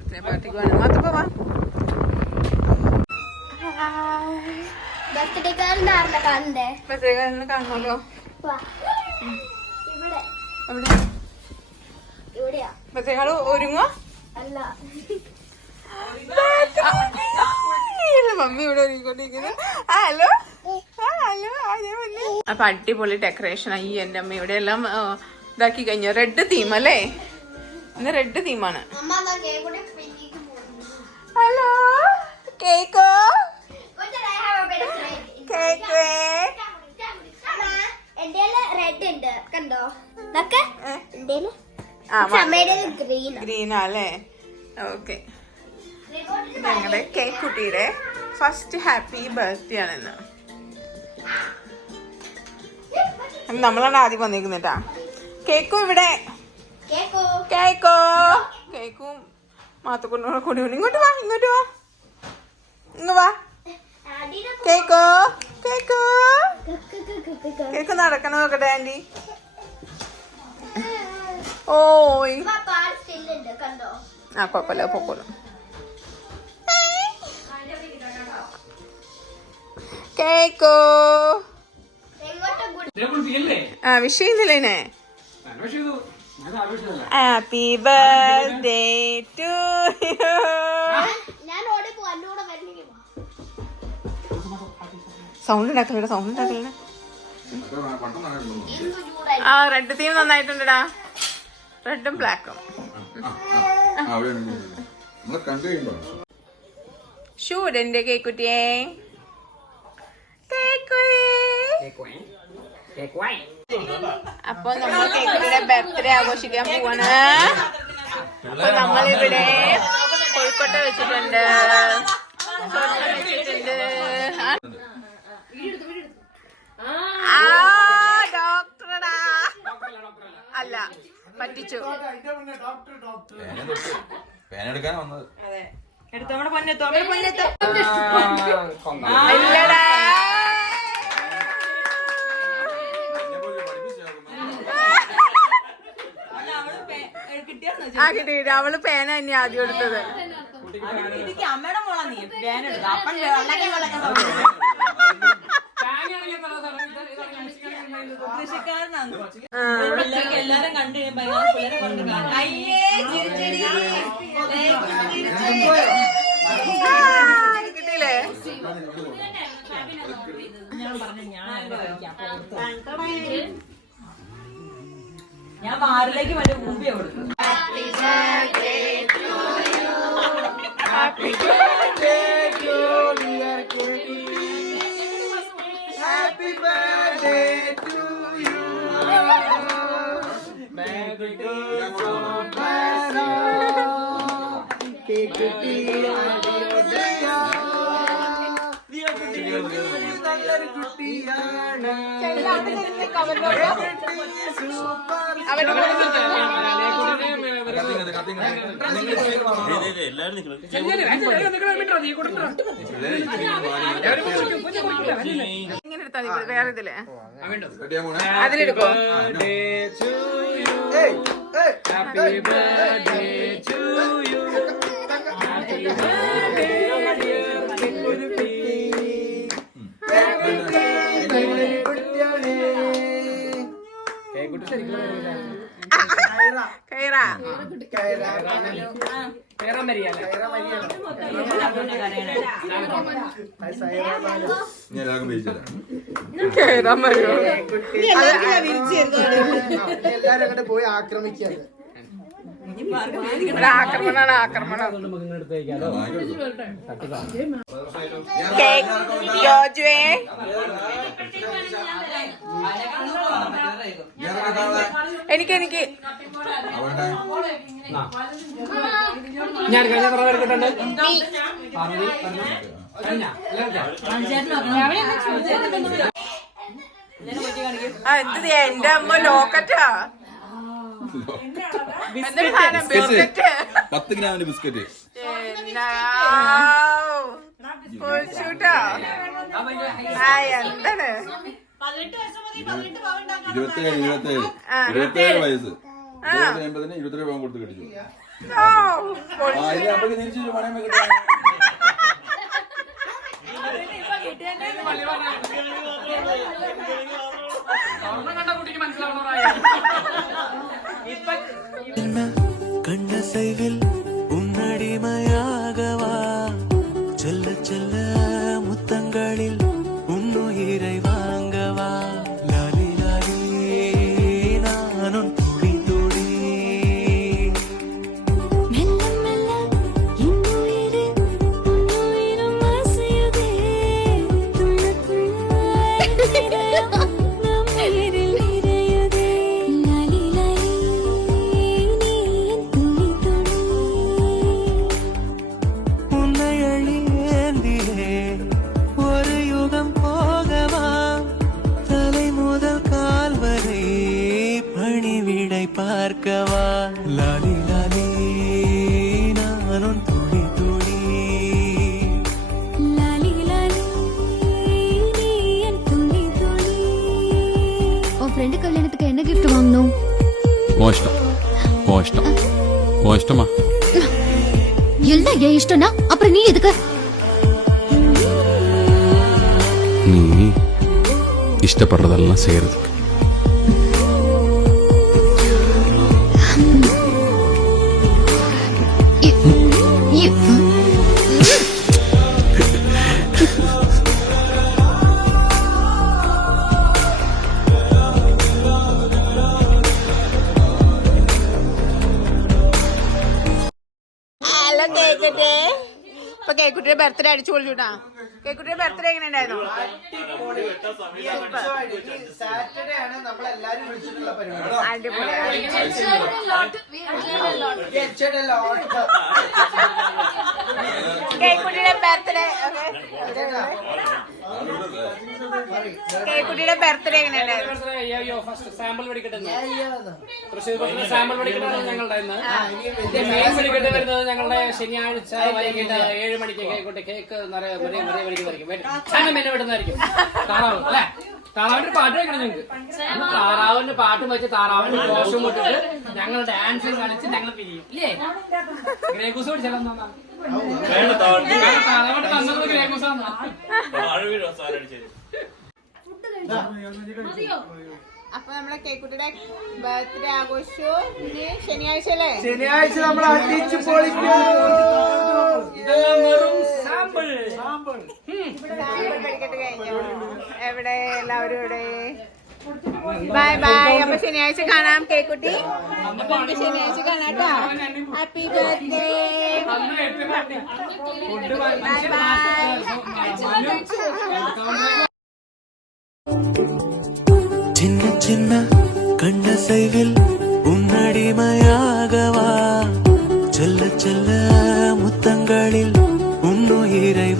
Birthday പാർട്ടിക്ക് വേണം മാത്രപ്പോ വാ. ബർത്ത്ഡേ കാരനെ കാണുമല്ലോ. Birthday card ഒരുങ്ങോ? മമ്മി ഇവിടെ ഒരുങ്ങിക്കൊണ്ടിരിക്കുന്നു. Hello hello. അപ്പൊ അടിപൊളി ഡെക്കറേഷൻ ആയി എന്റെ അമ്മ. ഇവിടെ എല്ലാം ഇതാക്കി കഴിഞ്ഞു. റെഡ് തീം അല്ലേ? ഇന്ന് റെഡ് തീമാണ്. ഹലോ കേക്കോ? കേക്ക് ഗ്രീനാ അല്ലേ? ഓക്കെ. ഞങ്ങളുടെ കേക്ക് കുട്ടിയുടെ ഫസ്റ്റ് ഹാപ്പി ബർത്ത്ഡേ ആണെന്ന്. നമ്മളാണ് ആദ്യം വന്നിരിക്കുന്നേട്ടാ. കേക്കും ഇവിടെ. കേക്കോ കേക്കും മാത്തക്കൊണ്ടോടെ കൂടി. ഇങ്ങോട്ട് വാ, ഇങ്ങോട്ട് വാ, ഇങ്ങ് വാ. കേക്കോ കേക്കോ കേക്ക് നടക്കണ നോക്കട്ടെ ആന്റി. ഓയ് ആ കൊപ്പല്ലോ പൊക്കോളൂ. കേക്കോ ആ വിഷ് ചെയ്യുന്നില്ലേ? Happy birthday to you. Sound ഉണ്ടാക്കലടാ, സൗണ്ട് ഉണ്ടാക്കലടാ. ആ റെഡ് തീം നന്നായിട്ടുണ്ടടാ. റെഡും ബ്ലാക്കും. ഷൂഡന്റെ കേക്കുട്ടിയെ. അപ്പൊ നമ്മൾ കേക്കുട്ടിയുടെ ബർത്ത്ഡേ ആഘോഷിക്കാൻ പോവാണ്. അപ്പൊ നമ്മളിവിടെ കോഴിക്കോട്ട വെച്ചിട്ടുണ്ട്, സ്വർണ്ണം വെച്ചിട്ടുണ്ട്. ഡോക്ടറടാ അല്ല, പറ്റിച്ചു. ഇല്ലടാ ആ കിട്ടിയിട്ട് അവള് പേന തന്നെ ആദ്യം എടുത്തത്. അമ്മയുടെ മോളാ നീ പേന എടുത്ത എല്ലാരും കണ്ടു കിട്ടിയില്ലേ? ഞാൻ ബാറിലേക്ക് മറ്റേ മൂവിയാ കൊടുത്തു. Happy birthday to you. Happy birthday to you. Merry Christmas. Cake kutti adiyodaya. Diya kutti nallar kuttiyana. Chelladu kavarlo. Super. ഇങ്ങനെ എടുത്താൽ വേറെ ഇതില്ലേ അതിലെടുക്കോ? എല്ലാരും അങ്ങോട്ട് പോയി ആക്രമിക്കാതെ. ആക്രമണാണ് ആക്രമണം. എനിക്ക് എനിക്ക് ഞാൻ കഴിഞ്ഞ പ്രാവശ്യം എടുക്കട്ടെ. എന്ത് എന്റെ അമ്മ ലോക്കറ്റാ. 10 ഗ്രാമിന്റെ ബിസ്ക്കറ്റ്. എന്താണ് 27 വയസ്സ് 27 27 പോകാൻ കൊടുത്ത് കടിച്ചു. கண்ணசைவில் உன்னடிமையாகவா செல்ல செல்ல முத்தங்களில் உன்னுயிரை வாங்கவா லாலி லாலி நானும் துடி துடி மெல்ல மெல்ல இன்னுயிரு உன்னுயிரும் அசையுதே துள்ள துள்ள இதயம் நம் உயிரில் நிறையுதே லாலி லாலி நீ என் துளி துளி உன்னை அழியேந்திலே ஒரு யுகம் போகவா தலை முதல் கால் வரை பணிவிடை பார்க்கவா லாலி லாலி நானும் துளி துளி லாலி லாலி நீ என் துளி துளி உன் ஃப்ரெண்டு கல்யாணத்துக்கு என்ன gift வாங்கணும் உன் இஷ்டம் உன் இஷ்டம் உன் இஷ்டமா எல்லாம் என் இஷ்டம்னா அப்புறம் நீ எதுக்கு நீ இஷ்டப்படுறதெல்லாம் செய்யறதுக்கு ഹലോ കേക്കുട്ടി. ഇപ്പൊ കേക്കുട്ടിയുടെ ബർത്ത്ഡേ അടിച്ചു പൊളിച്ചുട്ടാ. കേക്കുട്ടിയുടെ ബർത്ത്ഡേ എങ്ങനെ ഉണ്ടായിരുന്നു? സാറ്റർഡേ ആണ് നമ്മളെല്ലാരും വിളിച്ചിട്ടുള്ള പരിപാടി. അടിപൊളി. കേക്കുട്ടിയുടെ ബർത്ത്ഡേ കേക്കുട്ടിയുടെ ബർത്ത്ഡേ എങ്ങനെ ഉണ്ടായിരുന്നു? സാമ്പിൾ വെടിക്കെട്ട് സാമ്പിൾ വെടിക്കെട്ടാണ് ഞങ്ങളുടെ ഇന്ന്. മെയിൻ വെടിക്കെട്ട് വരുന്നത് ഞങ്ങളുടെ ശനിയാഴ്ച വൈകിട്ട് 7 മണിക്ക് കേക്കോട്ടെ. കേക്ക് നിറയെ മെന്നെ വിടുന്നതായിരിക്കും. താറാവ് അല്ലെ, താറാവിന്റെ പാട്ട് വെക്കണം ഞങ്ങൾക്ക്. താറാവിന്റെ പാട്ടും വെച്ച് താറാവിന്റെ കോസ്റ്റ്യൂം ഇട്ടിട്ട് ഞങ്ങൾ ഡാൻസും കളിച്ച് ഞങ്ങൾ പിരിയും ഇല്ലേ. ഗ്രേക്കൂസ് പിടിച്ചാലോ താറാവിന്റെ തന്നത് ഗ്രേക്കൂസാണ്. അപ്പൊ നമ്മളെ കേക്കുട്ടിയുടെ ബർത്ത്ഡേ ആഘോഷവും ഇനി ശനിയാഴ്ച അല്ലേ? ശനിയാഴ്ച നമ്മൾ അടിച്ചു പൊളിക്കും. സാമ്പിൾ വെടിക്കെട്ട് കഴിഞ്ഞു. എവിടെ എല്ലാവരും ഇവിടെ? Bye bye. അപ്പൊ ശനിയാഴ്ച കാണാം കേക്കുട്ടി. നമുക്ക് ശനിയാഴ്ച കാണാട്ടോ. Happy birthday. Bye bye. சின்ன சின்ன கண்ணசைவில் உன்னடிமையாகவா செல்ல செல்ல முத்தங்களில் உன்னுயிரை